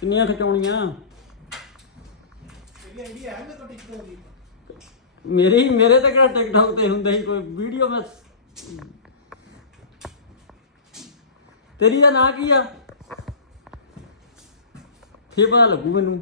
ਕਿੰਨੀਆਂ ਖਿਚਾਉਣੀਆਂ ਮੇਰੇ ਤੇ ਕਿਹੜਾ ਟਿਕਟੌਕ ਤੇ ਹੁੰਦਾ ਸੀ ਕੋਈ ਵੀਡੀਓ ਬਸ। ਤੇਰੀ ਦਾ ਨਾਂ ਕੀ ਆ ਫੇਰ ਪਤਾ ਲੱਗੂ ਮੈਨੂੰ।